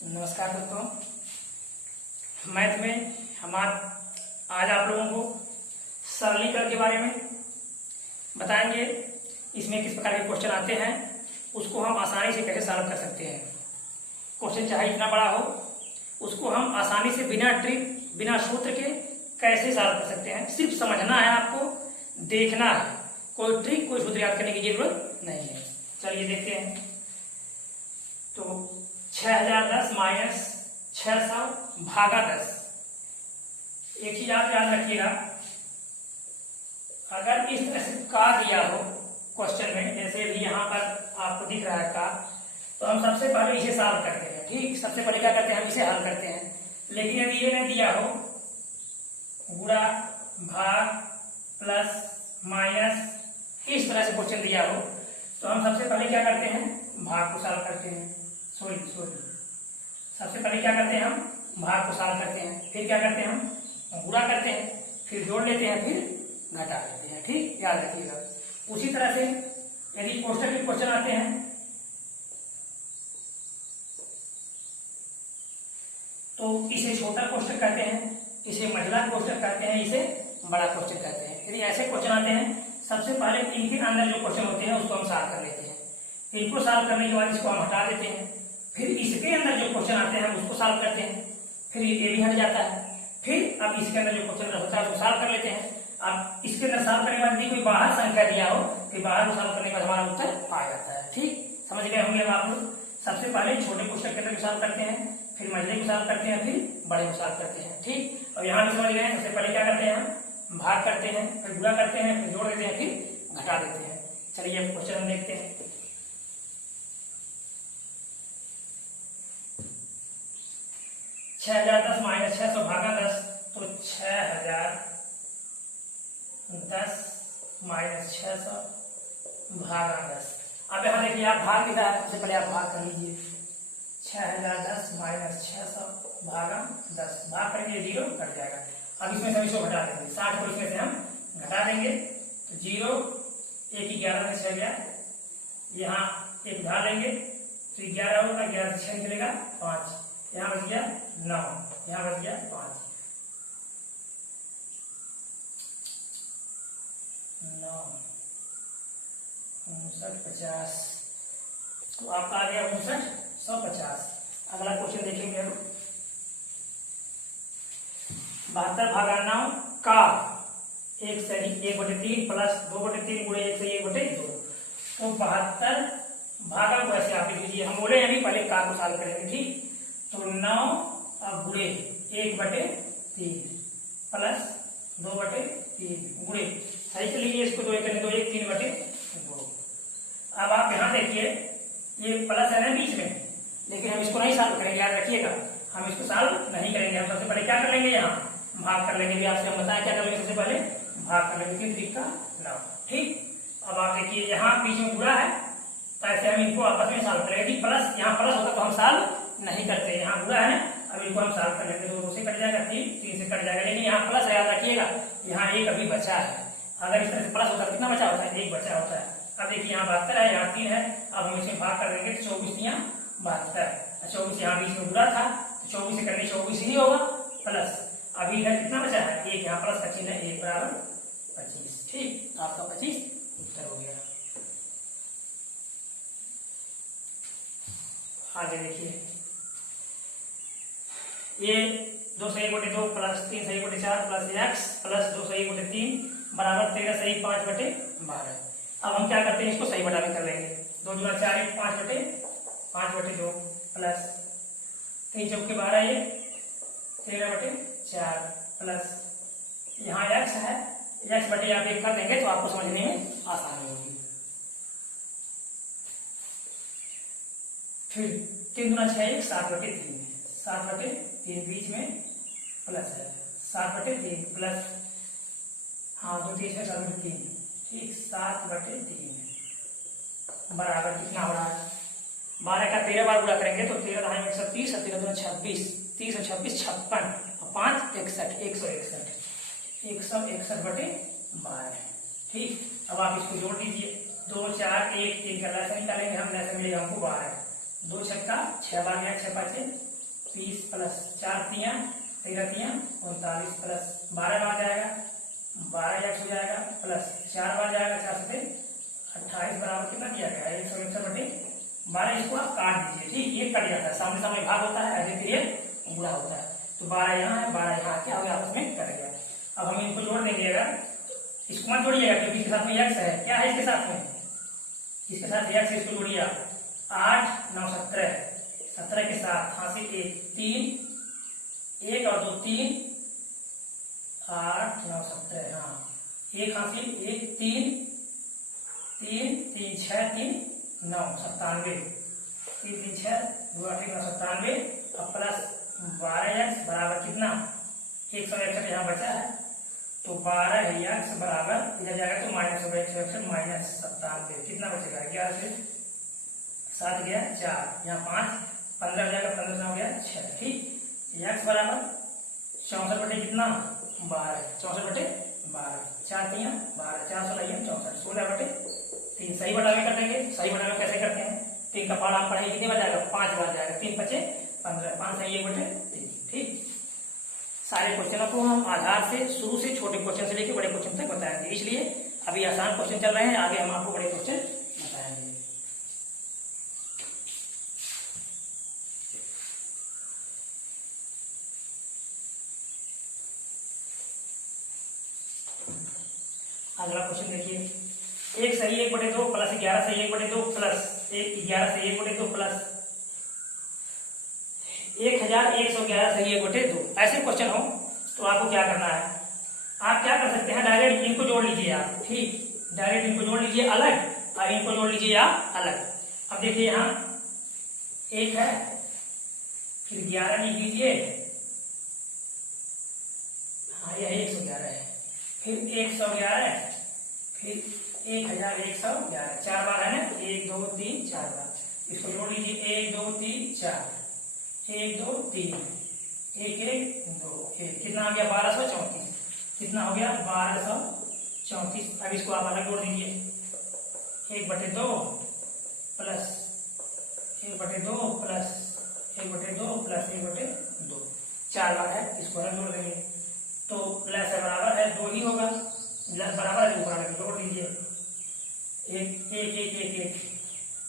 नमस्कार दोस्तों, मैथ में आज आप लोगों को सरलीकरण के बारे में बताएंगे। इसमें किस प्रकार के क्वेश्चन आते हैं, उसको हम आसानी से कैसे सॉल्व कर सकते हैं। क्वेश्चन चाहे इतना बड़ा हो, उसको हम आसानी से बिना ट्रिक बिना सूत्र के कैसे सॉल्व कर सकते हैं। सिर्फ समझना है, आपको देखना है, कोई ट्रिक कोई सूत्र याद करने की जरूरत नहीं है। चलिए देखते हैं। तो 6010 माइनस 600 भागा 10। एक चीज आप याद रखिएगा, अगर इस तरह से का दिया हो क्वेश्चन में, जैसे भी यहाँ पर आपको दिख रहा है का, तो हम सबसे पहले इसे सॉल्व करते हैं। ठीक, सबसे पहले क्या करते हैं, हम इसे हल करते हैं। लेकिन यदि ये नहीं दिया हो, गुणा भाग प्लस माइनस, इस तरह से क्वेश्चन दिया हो, तो हम सबसे पहले क्या करते हैं, भाग को सॉल्व करते हैं। सॉरी सबसे पहले क्या करते हैं, हम भाग को सॉल्व करते हैं, फिर क्या करते हैं, हम गुणा करते हैं, फिर जोड़ लेते हैं, फिर घटा लेते हैं। ठीक, याद रखिएगा। उसी तरह से यदि कोष्टक के क्वेश्चन आते हैं, तो इसे छोटा कोष्टक कहते हैं, इसे महिला कोष्टक कहते हैं, इसे बड़ा कोष्टक कहते हैं। यदि ऐसे क्वेश्चन आते हैं, सबसे पहले इनके अंदर जो क्वेश्चन होते हैं उसको हम सॉल्व कर लेते हैं। इनको सॉल्व करने के बाद इसको हम हटा देते हैं, फिर इसके अंदर जो क्वेश्चन आते हैं हम उसको सॉल्व करते हैं, फिर ये भी हट जाता है। फिर अब इसके अंदर जो क्वेश्चन होता है उसको सॉल्व कर लेते हैं। अब इसके अंदर सॉल्व करने के बाद यदि कोई बाहर संख्या दिया हो, तो बाहर को सॉल्व करने के बाद हमारा उत्तर आ जाता है। ठीक, समझ गए होंगे आप लोग। सबसे पहले छोटे क्वेश्चन के अंदर सॉल्व करते हैं, फिर मझले को सॉल्व करते हैं, फिर बड़े को सॉल्व करते हैं। ठीक, और यहाँ भी समझ गए। सबसे पहले क्या करते हैं, हम भाग करते हैं, फिर गुणा करते हैं, फिर जोड़ देते हैं, फिर घटा देते हैं। चलिए अब क्वेश्चन हम देखते हैं। 6010 माइनस 600 भागा 10, तो 6010 माइनस 600 भागा 10। अब यहाँ देखिए, आप भाग लिखा है, सबसे पहले आप भाग कर लीजिए। 6010 माइनस 600 भागा 10, भाग करके 0 कट जाएगा। अब इसमें से 100 घटा देंगे, 60 को इसमें से हम घटा देंगे, तो 0 1 11 में 6 गया, यहाँ 1 उठा लेंगे तो 11 होगा, 11 से 6 निकलेगा 5, यहाँ बच गया 9, यहाँ बच गया 5, 9 59 50, तो आपका आ गया 59 अगला क्वेश्चन देखेंगे हम। 72 भागा 9 का 1/3 प्लस 2/3 गुणे 1/2। तो 72 भागा को ऐसे आप लिख लीजिए। हम बोले अभी पहले का को सॉल्व करेंगे। ठीक, तो 9 अब गुणे 1/3 प्लस 2/3 गुणे, सही से लीजिए इसको, 2 1 करें तो 1 3/2। अब आप यहाँ देखिए, ये प्लस है ना बीच में, लेकिन हम इसको नहीं सॉल्व करेंगे, याद रखिएगा, हम इसको सॉल्व नहीं करेंगे। हम सबसे पहले क्या कर लेंगे, यहाँ भाग कर लेंगे। भी आपसे हम बताया क्या कर लेंगे, सबसे पहले भाग कर लेंगे, 3 3 9। ठीक, अब आप देखिए यहाँ बीच में गुणा है, तो ऐसे हम इनको आपस में सॉल्व करेंगे। यदि प्लस यहाँ प्लस होता तो हम सॉल्व नहीं करते, यहाँ गुणा है, अब इनको हम सॉल्व कर लेंगे। 2 से कट जाएगा, 3 से कट जाएगा, लेकिन यहाँ प्लस है, याद रखिएगा, यहाँ 1 अभी बचा है। अगर इस तरह से प्लस होता है कितना बचा होता है, 1 बचा होता है। अब देखिए यहाँ 72 है, यहाँ 3 है, अब हम इसमें भाग कर देंगे, 24 यहाँ 72, 24 यहाँ बीच में बुरा था, तो 24 से करके 24 ही होगा प्लस। अभी इधर कितना बचा है, 1, यहाँ प्लस का चिन्ह है, 1 बराबर 25। ठीक, आपका 25 उत्तर हो गया। आगे देखिए, ये 2 सही 2 प्लस 3 सही 4 प्लस x प्लस 2 सही 3 बराबर 13 सही 5/12। अब हम क्या करते हैं, इसको सही बटा में कर लेंगे। 2 दूना 4 1 5/2 प्लस 3 चौके 12 ये 13/4 प्लस यहाँ x है, x बटे आप 1 कर देंगे तो आपको समझने में आसानी होगी। फिर 3 दूना 6 1 7/3, 7/3 बीच में प्लस है, 7/3 प्लस, हाँ 2 3 6 7/3। ठीक, 7/3 बराबर कितना हो रहा है, 12 का 13 बार गुणा करेंगे तो 13 दहाई 130, 13 दूना 26, 30 और 26 56, 5 61, 161/12। ठीक, अब आप इसको जोड़ दीजिए, 2 4 1 3 का लसा निकालेंगे हम, लसा मिलेगा हमको 12, 2 छक्का 6 बार गया, 6 पाँचे 30 प्लस 4 तियां 13 तियां 39 प्लस 12 बार जाएगा, 12 एक्स हो जाएगा प्लस 4 बार जाएगा, 4 से 28 बराबर कितना दिया गया है 161/12। इसको आप काट दीजिए, ठीक, ये कट जाता है, सामने सामने भाग होता है, ऐसे फिर ये गुणा होता है। तो 12 यहाँ है, 12 यहाँ आके आगे आपस में कट गया। अब हम इनको जोड़ देंगे, अगर इसको मत जोड़िएगा क्योंकि इसके साथ में एक्स है, क्या है इसके साथ में, इसके साथ एक्स है, इसको जोड़िए आप। 8 9 17, 17 के साथ हासिल 1 3 1 और 2 3 8 9 17, हाँ 1 हासिल 1 3 3 3 6 3 9 97, 3 3 6 2 8 9 97 अब प्लस 12x बराबर कितना 161 यहाँ बचा है, तो 12x बराबर इधर जाएगा तो माइनस होगा 161 माइनस 97, कितना बचेगा 11 से 7 गया 4, यहाँ 5 15 हो जाएगा, 15 हो गया 6, ठीक। x बराबर 64 बटे कितना 12, 64 बटे 12, 4 तियां 12, 4 16 64, 16 बटे 3। सही बटावे कर देंगे, सही बटावे कैसे करते हैं, 3 का पारा हम पढ़ेंगे कितने बार जाएगा 5 बार जाएगा, 3 5 15, 5 सही 1 बटे 3, ठीक। सारे क्वेश्चनों को हम आधार से शुरू से छोटे क्वेश्चन से लेकर बड़े क्वेश्चन तक बताएंगे, इसलिए अभी आसान क्वेश्चन चल रहे हैं, आगे हम आपको बड़े क्वेश्चन बताएंगे। अगला क्वेश्चन देखिए, 1 सही 1 बटे 2 प्लस 11 सही 1 बटे 2 प्लस 11 सही 1 बटे 2 प्लस 1111 सही 1 बटे 2, ऐसे क्वेश्चन हो तो आपको क्या करना है, आप क्या कर सकते हैं, डायरेक्ट इनको जोड़ लीजिए आप, ठीक, डायरेक्ट इनको जोड़ लीजिए अलग और इनको जोड़ लीजिए आप अलग। अब देखिए यहाँ 1 है, फिर 11 लिख लीजिए, हाँ यह 111 है, फिर 111, फिर 1111, 4 बार है ना, 1 2 3 4 बार, इसको जोड़ लीजिए 1 2 3 4, 1 2 3 1 1 2 1, कितना आ गया 1234, कितना हो गया 1234। अब इसको आप अलग जोड़ दीजिए, 1 बटे 2 प्लस 1 बटे 2 प्लस 1 बटे 2 प्लस 1 बटे 2, 4 बार है, इसको अलग जोड़ देंगे, तो प्लस है बराबर है 2 ही होगा, प्लस बराबर है ऊपर अलग जोड़ दीजिए, 1 1 1 1 1,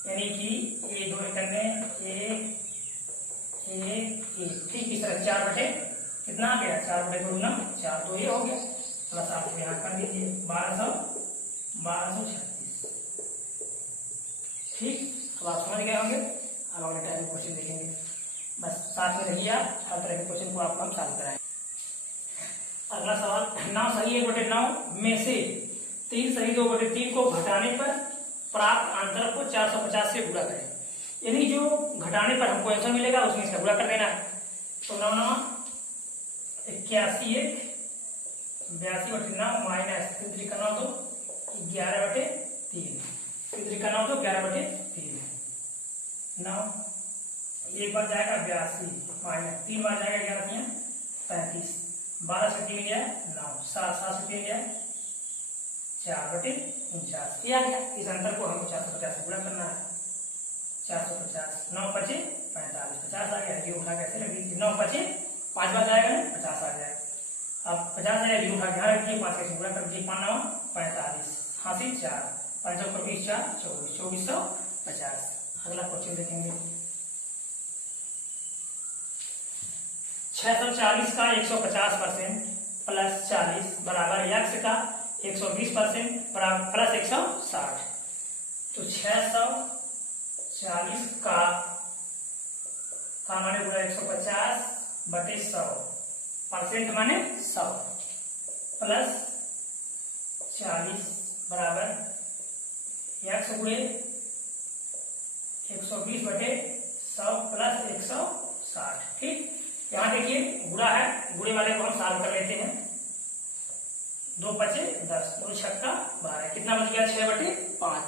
यानी कि 1 2 करने 1 1 1, ठीक। इस तरह 4 बटे कितना आ गया 4 बटे 2 4, तो ये हो गया, प्लस आप यहाँ कर दीजिए 1236, ठीक। तो आप समझ गए होंगे, अब अगले टाइम में क्वेश्चन देखेंगे, बस साथ में रहिए आप, हर तरह के क्वेश्चन को आपको हम सॉल्व कराएंगे। अगला सवाल, 9 सही 1 बटे 9 में से 3 सही 2 बटे 3 को घटाने पर प्राप्त आंतर को 450 से गुणा करें, यानी जो घटाने पर हमको आंसर मिलेगा उसमें इसका गुणा कर देना है। तो 9 9 81 1 82 बटे 9 माइनस 3 का 9 तो 11 बटे 3, 3 का 9 तो 11 बटे 3, 9 एक बार जाएगा 82 माइनस 3 बार जाएगा 11 3 35, 12 से 3 गया 9, 7 7 से 3 गया 4 बटे 49, ये आ गया। इस अंतर को हमको 450 से गुणा करना है, 450 9 5 45, 50 आ गया, जीरो उठा के ऐसे रख दीजिए, 9 5 5 बार जाएगा ना 50 आ जाएगा, अब 50 आएगा, जीरो उठा के यहाँ रखिए, 5 से गुणा कर दीजिए, 5 9 45 हासिल 4, 5 4 20 4 24, 2450। अगला क्वेश्चन देखेंगे, 640 का 150% प्लस 40 बराबर x का 120% प्लस 160, तो 640 का माने पूरा 150 बटे 100, परसेंट माने 100 प्लस 40 बराबर x गुणे 120 बटे 100 प्लस 160, ठीक। यहाँ देखिए गुणा है, गुणे वाले को हम सॉल्व कर लेते हैं, 2 5 10, 2 छक्का 12, कितना बच गया 6 बटे 5,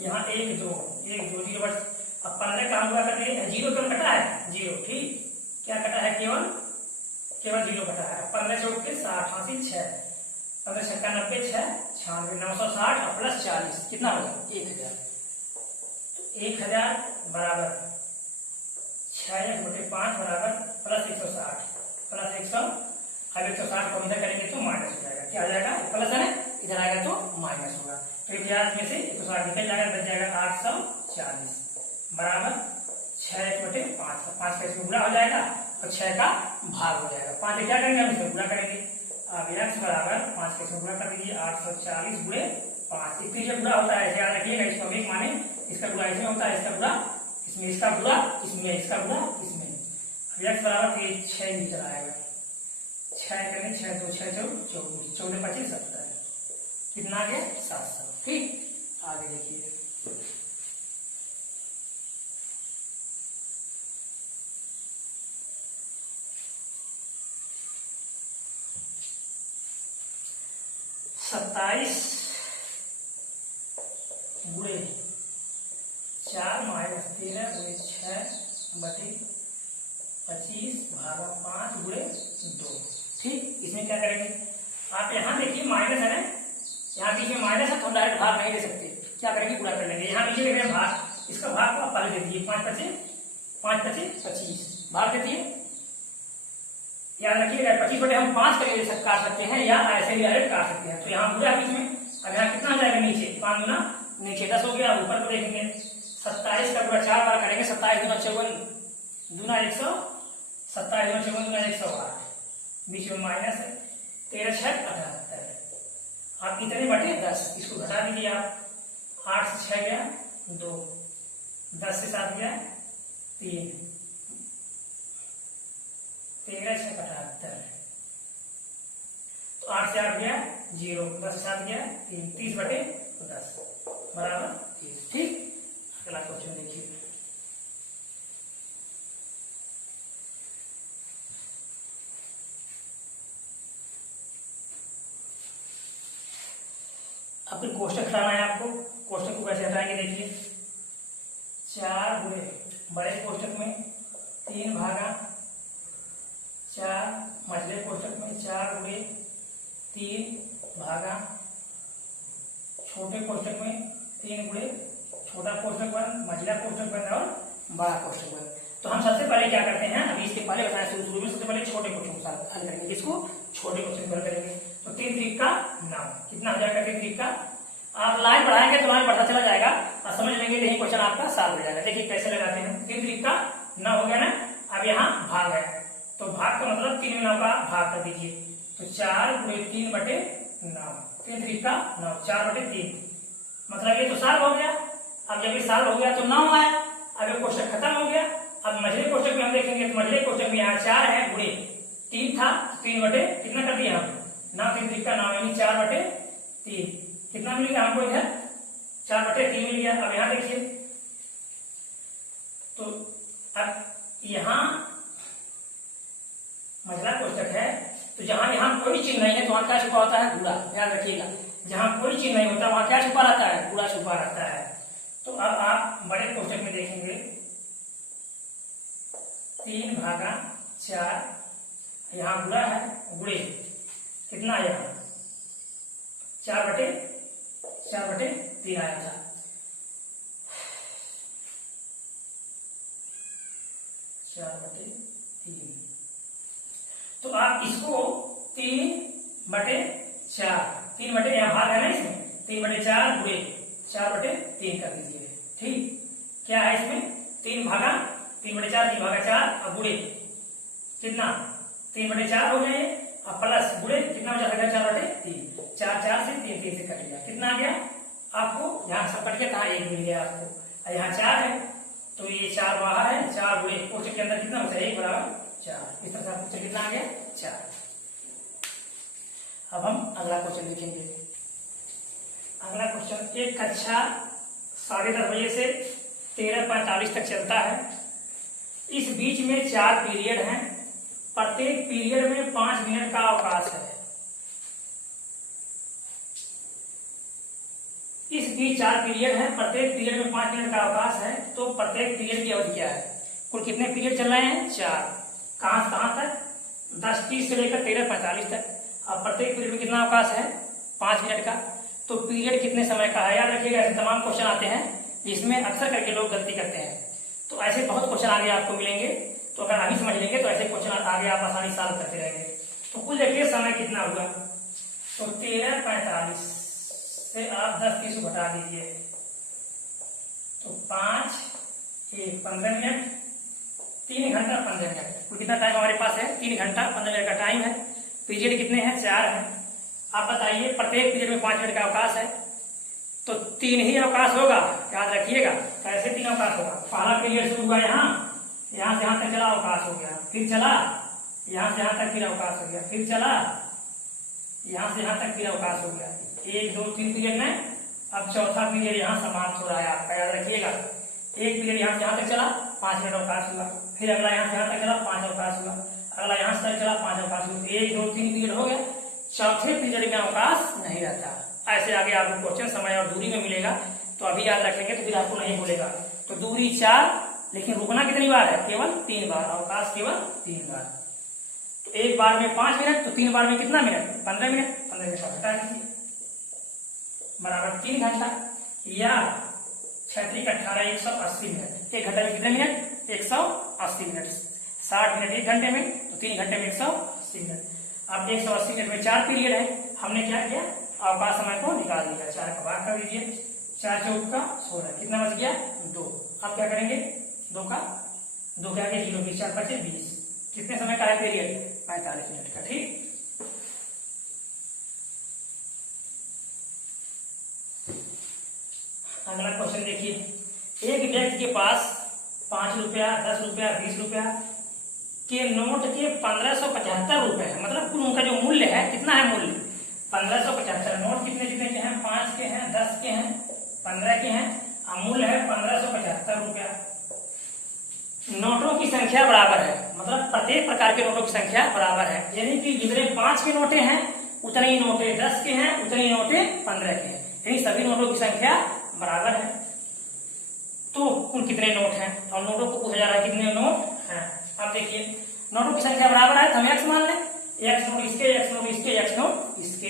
यहाँ 1 2 0 बच, अब 15 का हम गुणा कर दिए, 0 क्यों कटा है 0, ठीक, क्या कटा है केवल 0 कटा है। 15 चौक के 60 हासिल 6, 15 छक्का 90 6 96 960 और प्लस 40 कितना होगा 1000, 1000 बराबर 6x/5 बराबर +160 प्लस 100। अब 160 को इधर करेंगे तो माइनस हो जाएगा। क्या हो जाएगा? प्लस है ना, इधर आएगा तो माइनस होगा। तो इतिहास में से 160 निकल जाएगा, बच जाएगा 840 बराबर 6x/5। 5 का इसमें गुणा हो जाएगा और 6 का भाग हो जाएगा। 5 से क्या करेंगे? हम इसमें गुणा करेंगे। अब x बराबर 5 के इसमें गुणा कर दीजिए, 840 गुणे 5। इसमें जो गुणा होता है याद रखिएगा, इसको हम एक माने, इसका गुणा इसमें होता है, इसका गुणा इसमें, इसका गुणा इसमें, इसका गुणा इसमें। x बराबर 6 मीटर आएगा। 6 करेंगे, 6 2 6 24, 14 25 70। कितना आ गया? 700। ठीक, आगे देखिए। सत्ताईस गुणे 4 माइनस 13 गुणे 6/25 भागा 5 गुणे 2। ठीक, इसमें क्या करेंगे? आप यहाँ देखिए माइनस है ना, यहाँ बीच में माइनस है तो हम डायरेक्ट भाग नहीं दे सकते। क्या करेंगे? गुणा कर लेंगे। यहाँ नीचे लिख रहे हैं भाग, इसका भाग को आप पहले दे दीजिए। 5 5 25 भाग दे दिए। याद रखिएगा 25 हम 5 करके काट सकते हैं या ऐसे भी डायरेक्ट काट सकते हैं। तो यहाँ पूरा बीच में, अब यहाँ कितना हो जाएगा? नीचे 5 गुना नीचे 10 हो गया। ऊपर को देखेंगे 27 का पूरा 4 बार करेंगे। 27 दूना 54 दूना 100, 27 दूना 54 दूना 108, बीच में माइनस है। 13 6 78। आप इतने बटे 10, इसको घटा दीजिए आप। 8 से 6 गया 2, 10 से 7 गया 3, 13 6 78। तो 8 से 8 गया 0, 10 से 7 गया 3, 30 बटे 10 बराबर 30। ठीक, अगला क्वेश्चन देखिए। अब फिर कोष्टक हटाना है आपको। कोष्टक को कैसे हटाएंगे? देखिए 4 गुणे बड़े कोष्टक में 3 भागा 4, मझले कोष्टक में 4 गुणे 3 भागा छोटे कोष्टक में 3 गुणे छोटा कोष्टक बन, मझला कोष्टक बन और बड़ा कोष्टक बन। तो हम सबसे पहले क्या करते हैं? अभी इसके पहले बताया शुरू में, सबसे पहले छोटे क्वेश्चन को हल करेंगे। इसको छोटे क्वेश्चन हल करेंगे। तो 3 3 का 9 कितना हो जाएगा? 3 3 का, आप लाइन बढ़ाएंगे तो लाइन बढ़ता चला जाएगा और समझ लेंगे यही क्वेश्चन आपका सॉल्व हो जाएगा। देखिए कैसे लगाते हैं। 3 3 का 9 हो गया ना। अब यहाँ भाग है, तो भाग का मतलब 3 9 का भाग कर दीजिए। तो 4 गुणे 3 बटे 9, 3 3 का 9, 4 बटे 3, मतलब ये तो सॉल्व हो गया। अब जब ये सॉल्व हो गया तो 9 आया। अब ये क्वेश्चन खत्म हो गया। अब मझले क्वेश्चन में हम देखेंगे तो मझले क्वेश्चन में यहाँ 4 है गुणे 3 था, 3 बटे कितना कर दिया हम? 9 3 3 का 9 यानी 4 बटे 3। कितना मिल गया हमको इधर? 4 बटे 3 मिल गया। अब यहाँ देखिए, तो अब यहाँ मझला कोष्टक है, तो जहां यहाँ कोई चिन्ह नहीं है तो वहां क्या छुपा होता है? गुणा। याद रखिएगा, जहां कोई चिन्ह नहीं होता वहां क्या छुपा रहता है? गुणा छुपा रहता है। तो अब आप बड़े कोष्टक में देखेंगे 3 भागा 4, यहाँ गुणा है, गुणे कितना आया? 4 बटे 3 आया था। तो आप इसको 3 बटे 4, 3 बटे यहाँ भाग है ना इसमें, 3 बटे 4 गुणे 4 बटे 3 कर दीजिए। ठीक, क्या है इसमें? 3 भागा 3 बटे 4, 3 भागा 4 और गुणे कितना? 3 बटे 4 हो गए और प्लस गुणे कितना हो जाएगा? 4 बटे 3। 4 4 से 3 3 से कट गया। कितना आ गया आपको? यहाँ सब कट गया, कहा 1 मिल गया आपको। यहाँ 4 है तो ये 4 बाहर है, 4 गुणे कोष्टक के अंदर कितना होता है? 1 बराबर 4। इस तरह से आपको कितना आ गया? 4। अब हम अगला क्वेश्चन देखेंगे। अगला क्वेश्चन, एक कक्षा 10:30 बजे से 13:45 तक चलता है। इस बीच में 4 पीरियड हैं, प्रत्येक पीरियड में 5 मिनट का अवकाश है। इस बीच 4 पीरियड है, प्रत्येक पीरियड में 5 मिनट का अवकाश है। तो प्रत्येक पीरियड की अवधि क्या है? कुल कितने पीरियड चल रहे हैं? 4। कहां से कहां तक? 10:30 से लेकर 13:45 तक। अब प्रत्येक पीरियड में कितना अवकाश है? 5 मिनट का। तो पीरियड कितने समय का है? याद रखिएगा, ऐसे तमाम क्वेश्चन आते हैं जिसमें अक्सर करके लोग गलती करते हैं। तो ऐसे बहुत क्वेश्चन आगे आपको मिलेंगे, तो अगर अभी समझ लेंगे तो ऐसे क्वेश्चन आगे आप आसानी सॉल्व करते रहेंगे। तो कुल देखिए समय कितना हुआ, तो 13:45 से आप 10:30 घटा दीजिए, तो 5 1 15 मिनट, 3 घंटा 15 मिनट। तो कितना टाइम हमारे पास है? 3 घंटा 15 मिनट का टाइम है। पीरियड कितने हैं? 4 हैं। आप बताइए प्रत्येक पीरियड में 5 मिनट का अवकाश है, तो 3 ही अवकाश होगा, याद रखिएगा। कैसे 3 अवकाश होगा? पहला पीरियड शुरू हुआ यहाँ से यहाँ तक चला, अवकाश हो गया, फिर चला यहाँ से यहाँ तक, फिर अवकाश हो गया, फिर चला यहाँ से यहाँ तक, फिर अवकाश हो गया। 1 2 3 पीरियड में अब चौथा पीरियड यहाँ समाप्त हो रहा है आपका, याद रखिएगा। एक पीरियड यहाँ से यहाँ तक चला, 5 मिनट अवकाश हुआ, फिर अगला यहाँ से यहाँ तक चला, 5 अवकाश हुआ, अगला यहाँ से तक चला, 5 अवकाश हुआ। 1 2 3 पीरियड हो गया, चौथे पीरियड में अवकाश नहीं रहता। ऐसे आगे आपको क्वेश्चन समय और दूरी में मिलेगा, तो अभी याद रखेंगे तो फिर आपको नहीं भूलेगा। तो दूरी 4, लेकिन रुकना कितनी बार है? केवल 3 बार, अवकाश केवल 3 बार। तो एक बार में 5 मिनट, तो 3 बार में कितना मिनट? 15 मिनट। 15 मिनट का घटा दीजिए, बराबर 3 घंटा, या 6 3 18 180 मिनट। 1 घंटे में कितने मिनट? 180 मिनट। 60 मिनट 1 घंटे में, तो 3 घंटे में 180 मिनट। अब 180 मिनट में 4 पीरियड है, हमने क्या किया? अवकाश समय को निकाल दिया, 4 का भाग कर दीजिए, 4 4 का 16, कितना बच गया? 2। अब क्या करेंगे? 2 का 2 क्या गया? 0 20 4 5 20। कितने समय का है पीरियड? 45 मिनट का। ठीक, अगला क्वेश्चन देखिए। एक व्यक्ति के पास 5 रुपया 10 रुपया 20 रुपया के नोट के 1575 रुपए है, मतलब कुल उनका जो मूल्य है, कितना है मूल्य? 1575। नोट कितने कितने के हैं? 5 के हैं, 10 के हैं, 15 के हैं, मूल्य है 1575 रुपया। नोटों की संख्या बराबर है, मतलब प्रत्येक प्रकार के नोटों की संख्या बराबर है, यानी कि जितने 5 के नोटे हैं उतने ही नोटे 10 के हैं, उतने ही नोटे 15 के हैं, यानी सभी नोटों की संख्या बराबर है। तो कुल कितने नोट हैं? और नोटों को पूछा जा रहा है कितने नोट हैं। अब देखिए, नोटों की संख्या बराबर है, तो हम एक्स मान लें। एक्स नोट इसके, एक्स नोट इसके, एक्स नोट इसके,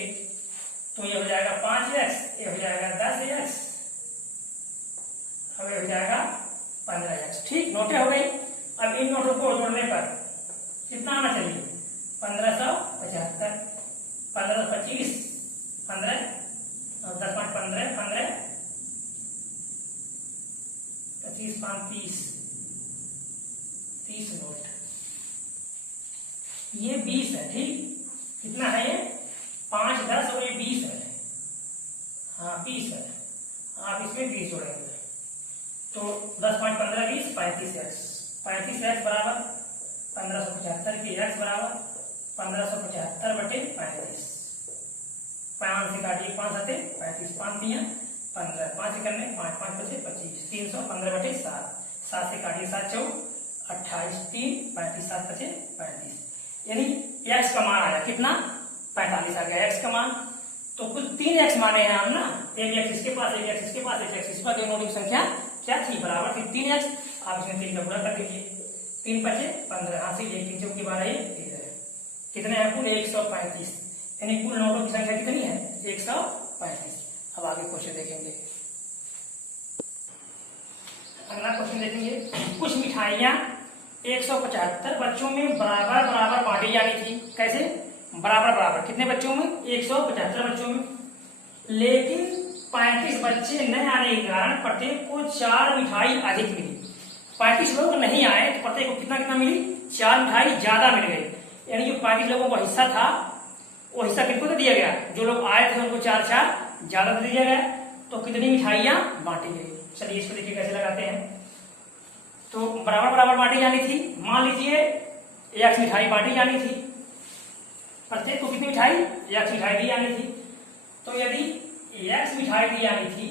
तो ये हो जाएगा 5x, ये हो जाएगा 10x, अब ये हो जाएगा 15x। ठीक, नोटें हो गई। अब इन नोटों को जोड़ने पर कितना आना चाहिए? 1575, 1525 15, 10 5 15 15, 25 5 30, 30 नोट। ये 20 है। ठीक, कितना है ये? 5 10 और ये 20 है। हाँ 20 है, आप इसमें 20 जोड़ेंगे, तो 10 5 15 20 35x। 35x बराबर 1575 की x बराबर 1575 बटे 35। 5 से काटिए, 5 आते 35, 5 दिया 15, 5 से करने 5 5 बचे 25, 315 बटे 7, 7 से काटिए 7 4 28, 3 35, 7 बचे 35, यानी x का मान आया कितना? 45 आ गया x का मान। तो कुल 3x माने हैं हम ना, एक x इसके पास, एक x इसके पास, एक x इसके पास, दोनों की संख्या क्या थी? बराबर थी 3x। आप इसमें 3 का गुणा कर दीजिए, 3 5 15, हाँ से 1 3 चौकी 12 13, कितने हैं कुल? 135, यानी कुल नोटों की संख्या कितनी है? 135। अब आगे क्वेश्चन देखेंगे। अगला क्वेश्चन देखेंगे। कुछ मिठाइयाँ 175 बच्चों में बराबर बराबर बांटी जानी थी। कैसे? बराबर बराबर, कितने बच्चों में? 175 बच्चों में, लेकिन 35 बच्चे न आने के कारण प्रत्येक को 4 मिठाई अधिक मिली। 35 लोग नहीं आए तो प्रत्येक को कितना कितना मिली? 4 मिठाई ज्यादा मिल गई, यानी जो 35 लोगों का हिस्सा था वो हिस्सा किनको तो दिया गया? जो लोग आए थे उनको 4 4 ज्यादा दे दिया गया, तो कितनी मिठाइयां बांटी गई। चलिए इसको देखिए कैसे लगाते हैं। तो बराबर बराबर बांटी जानी थी, मान लीजिए x मिठाई बांटी जानी थी, प्रत्येक को कितनी मिठाई? x मिठाई दी जानी थी। तो यदि x मिठाई दी जानी थी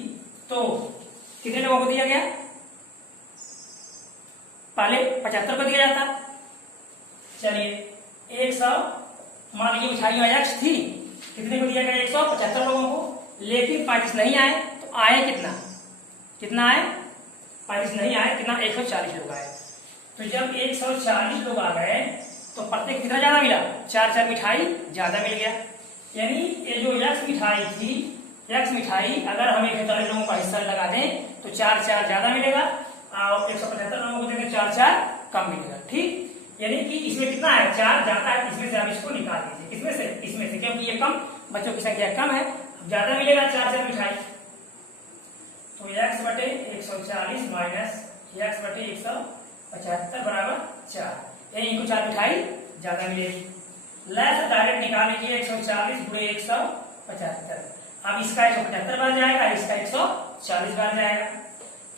तो कितने लोगों को दिया गया? पहले 75 को दिया जाता। चलिए 100, मान लीजिए मिठाइयां x थी, कितने को दिया गया? 175 लोगों को, लेकिन 35 नहीं आए, तो आए कितना? कितना आए? 35 नहीं आए, कितना? 140 लोग आए। तो जब 140 लोग आ गए तो प्रत्येक कितना ज्यादा मिला? 4 4 मिठाई ज्यादा मिल गया, यानी ये जो x मिठाई थी, x मिठाई अगर हम 140 लोगों का हिस्सा लगा दें तो 4 4 ज्यादा मिलेगा, और 175 लोगों को देंगे 4 4 कम मिलेगा। ठीक, यानी कि इसमें कितना है, 4 जाता है, इसमें से आप इसको निकाल दीजिए, इसमें से क्योंकि ये कम, बच्चों की संख्या कम है, ज्यादा मिलेगा 4 4 मिठाई। तो x बटे 140 माइनस x बटे 175 बराबर 4, यानी इनको 4 मिठाई ज्यादा मिलेगी। लेस डायरेक्ट निकाल लीजिए, 140 गुणे 175, अब इसका 175 बार जाएगा, इसका 140 बार जाएगा,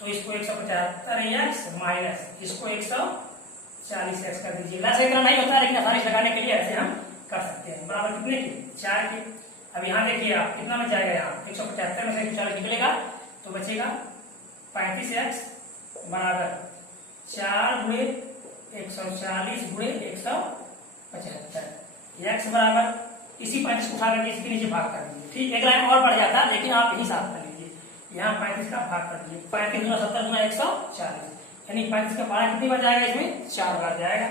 तो इसको 175x माइनस इसको 140x कर दीजिए। लेस इतना नहीं होता, लेकिन आसानी लगाने के लिए ऐसे हम कर सकते हैं। बराबर कितने के, 4 के। अब यहाँ देखिए आप कितना बच जाएगा, यहाँ 175 में से 140 निकलेगा तो बचेगा 35x बराबर 4 गुणे 140 गुणे 175, x बराबर इसी 35 को उठा करके इसके नीचे भाग कर दीजिए। ठीक, एक लाइन और बढ़ जाता, लेकिन आप यही साफ कर लीजिए, यहाँ 35 का भाग कर दीजिए, 35 गुना 70 गुना 140, यानी 35 का पारा कितनी बार जाएगा, इसमें 4 बार जाएगा।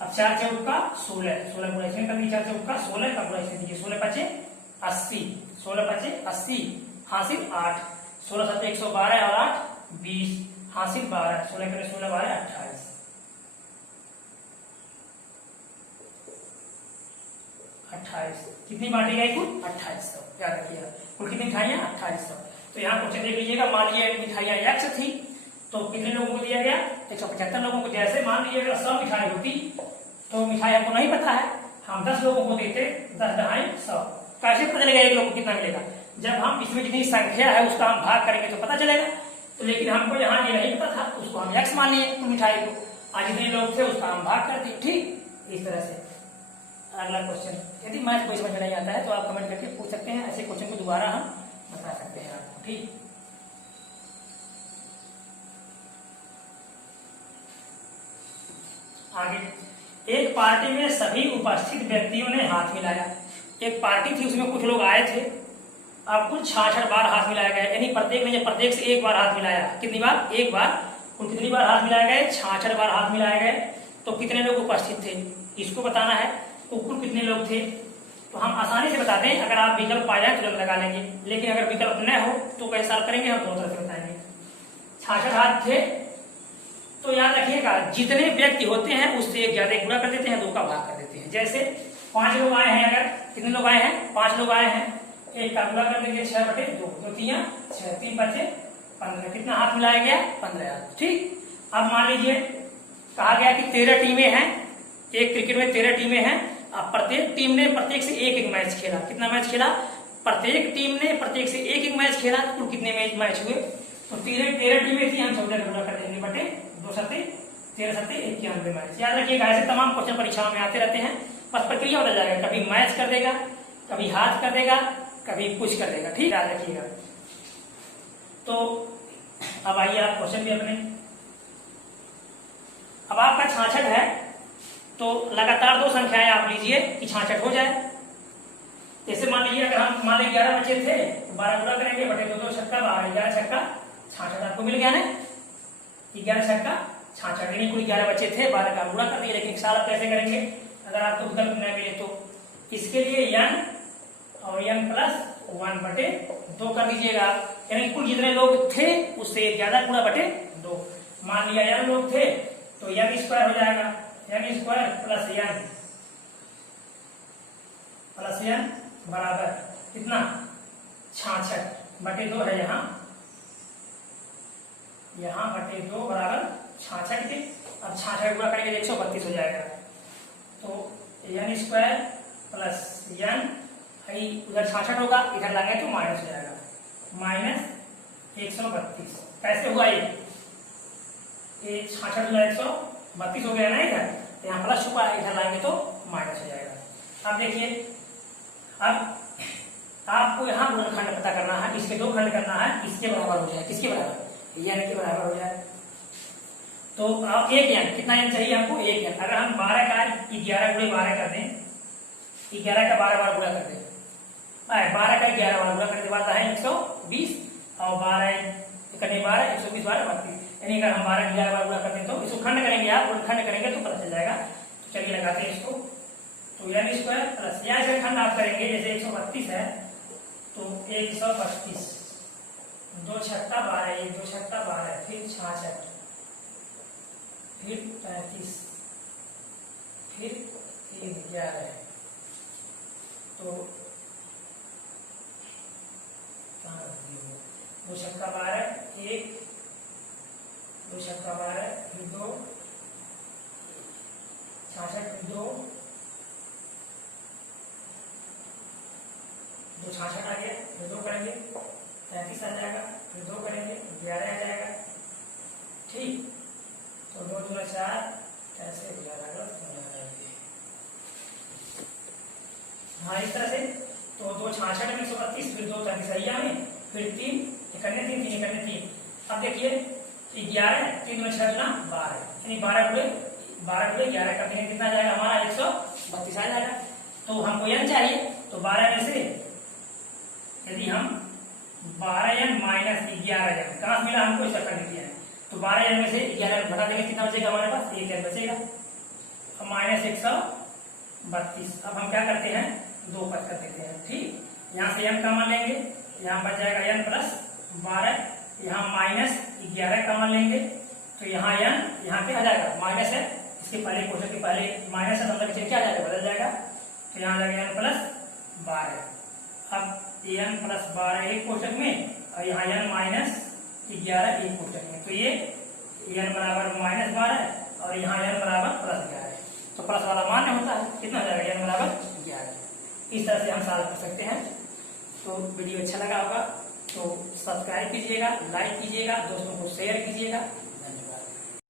अब 4 चौक का 16, 16 गुना इसमें कर दीजिए, 4 चौक का 16 का गुना इसमें दीजिए, 16 पचे 80, 16 पचे 80, हासिल 8, 16 7 112 और 8 20, हासिल 12, 16 करे 16 12 28, 28 कितनी बांटी गई कुल 2800, याद रखिएगा कुल कितनी मिठाइयां 2800। तो यहाँ क्वेश्चन देख लीजिएगा, मान लीजिए मिठाइयां x थी तो कितने लोगों को दिया गया, 175 लोगों को। जैसे मान लीजिए अगर 100 मिठाई होती तो मिठाई हमको नहीं पता है, हम 10 लोगों को देते, 10 दहाई 100, कैसे पता चलेगा एक लोग को कितना मिलेगा, जब हम इसमें जितनी संख्या है उसका हम भाग करेंगे तो पता चलेगा। तो लेकिन हमको यहाँ ये नहीं पता था, उसको हम x मान लिए तो मिठाई को, आज जितने लोग थे उसका हम भाग कर दिए। ठीक, इस तरह से। अगला क्वेश्चन, यदि मैथ कोई समझ में नहीं आता है तो आप कमेंट करके पूछ सकते हैं, ऐसे क्वेश्चन को दोबारा हम बता सकते हैं आपको। ठीक, आगे, एक पार्टी में सभी उपस्थित व्यक्तियों ने हाथ मिलाया। एक पार्टी थी, उसमें कुछ लोग आए थे, अब कुल 66 बार हाथ मिलाया गया, यानी प्रत्येक ने प्रत्येक से एक बार हाथ मिलाया। कितनी बार, एक बार। कुल कितनी बार हाथ मिलाए गए, 66 बार हाथ मिलाए गए। तो कितने लोग उपस्थित थे इसको बताना है, तो कुल कितने लोग थे। तो हम आसानी से बता दें, अगर आप विकल्प पा जाए तो लगा लेंगे, लेकिन अगर विकल्प न हो तो कैसे सॉल्व करेंगे, हम दोनों तरफ से बताएंगे। 66 हाथ थे, तो याद रखिएगा जितने व्यक्ति होते हैं उससे एक ज्यादा गुणा कर देते हैं, 2 का भाग कर देते हैं। जैसे 5 लोग आए हैं, अगर कितने लोग आए हैं, 5 लोग आए हैं, 1 का गुणा कर देंगे 6 बटे 2, 2 3 6, 3 बचे 15, कितना हाथ मिलाया गया 15 हाथ। ठीक, अब मान लीजिए कहा गया कि 13 टीमें हैं, एक क्रिकेट में 13 टीमें हैं, अब प्रत्येक टीम ने प्रत्येक से एक एक मैच खेला। कितना मैच खेला, प्रत्येक टीम ने प्रत्येक से एक एक मैच खेला, कुल कितने मैच हुए, तो 13 टीमें थी, हम 14 का गुणा कर देंगे बटे 2 सत्ते 13 सत्ते 91 मैच। याद रखिएगा ऐसे तमाम क्वेश्चन परीक्षाओं में आते रहते हैं, बस प्रक्रिया बदल जाएगा, कभी मैच कर देगा, कभी हाथ कर देगा, कभी कुछ कर देगा। ठीक, याद रखिएगा। तो अब आइए आप क्वेश्चन भी अपने, अब आपका 66 है तो लगातार 2 संख्याएं आप लीजिए कि 66 हो जाए। जैसे मान लीजिए अगर हम मान लीजिए 11 बचे थे, 12 गुणा करेंगे बटे 2 2 छक्का 12, 11 छक्का 66 आपको मिल गया ना, 11 छक्का 66, यानी कुल 11 बचे थे, 12 का गुणा कर दिए। लेकिन सारा कैसे करेंगे, अगर आपको विकल्प न मिले तो इसके लिए n और n प्लस 1 बटे 2 कर दीजिएगा, यानी कुल जितने लोग थे उससे ज्यादा गुणा बटे 2। मान लिया n लोग थे तो n स्क्वायर हो जाएगा, n स्क्वायर प्लस n बराबर कितना 66 बटे 2 है, यहाँ बटे 2 बराबर 66 के। अब 66 गुणा करेंगे 132 हो जाएगा, तो n स्क्वायर प्लस n, उधर 66 होगा, इधर लाएंगे तो माइनस हो जाएगा, माइनस 132। कैसे हुआ ये 66 गुना 132 हो गया ना, इधर यहाँ प्लस छुपा है, इधर लाएंगे तो माइनस हो जाएगा। अब देखिए, अब आपको यहाँ गुणनखंड पता करना है, इसके 2 खंड करना है, इसके बराबर हो जाए, किसके बराबर, n के बराबर हो जाए। तो आप 1 n, कितना n चाहिए हमको 1 n। अगर हम 12 का 11 गुणे 12 कर दें, 11 का 12 बार गुणा कर दें, 12 का 11 बार गुणा करने वाला है 120, और 12 करने 12 120 12 32, यानी अगर हम 12 11 बार गुणा करते हैं तो इसको खंड करेंगे, आप खंड करेंगे तो पता चल जाएगा। तो चलिए लगाते हैं इसको, तो n स्क्वायर प्लस यहाँ से खंड आप करेंगे, जैसे 132 है तो 132, 2 छक्का 12, 1 2 छक्का 12, फिर 66, फिर 35, फिर 3 11, तो 2 छक्का 12, 1 2 छक्का 12, फिर 2 66, फिर 2 66 आ गया, फिर 2 करेंगे 35 आ जाएगा, फिर 2 करेंगे 11 आ जाएगा। ठीक, तो 2 दूना 4, ऐसे 11 हाँ इस तरह से। तो 2 66 में 132, फिर 2 33 में, फिर 3 इकन्ने 3 3 इकन्ने 3। अब देखिए 11 3 दूना 6 दूना 12, यानी 12 गुणे 11 कर देंगे, कितना जाएगा हमारा 132 आ जाएगा। तो हमको n चाहिए, तो 12 में से यदि हम 12n माइनस 11n कहाँ से मिला हमको, इसका कर दिया है, तो 12n में से 11 घटा देंगे, कितना बचेगा हमारे पास 1n बचेगा, अब माइनस 132। अब हम क्या करते हैं, 2 पद कर देते हैं। ठीक, यहाँ से n का मान लेंगे, यहाँ बच जाएगा n प्लस 12, यहाँ माइनस 11 का मान लेंगे, तो यहाँ n यहाँ पे आ जाएगा माइनस है, इसके पहले क्वेश्चन के पहले माइनस है, मतलब क्या आ जाएगा, बदल जाएगा, तो यहाँ आ जाएगा n प्लस 12। अब n प्लस 12 एक कोष्टक में, और यहाँ n माइनस 11 एक कोष्टक में, तो ये n बराबर माइनस 12 और यहाँ n बराबर प्लस 11, तो प्लस वाला मान होता है, कितना हो जाएगा n बराबर 11। इस तरह से हम सॉल्व कर सकते हैं। तो वीडियो अच्छा लगा होगा तो सब्सक्राइब कीजिएगा, लाइक कीजिएगा, दोस्तों को शेयर कीजिएगा।